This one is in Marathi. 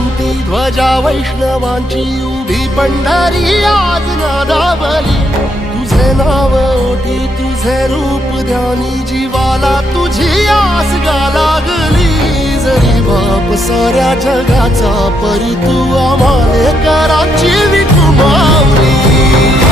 क्रांती ध्वजा वैष्णवांची उभी पंढरी आज नादावली। तुझे नाव ओटी तुझे रूप ध्यानी जीवाला तुझी आस गा लागली। जरी बाप साऱ्या जगाचा परी तू आम्हाले कराची विठू माऊली।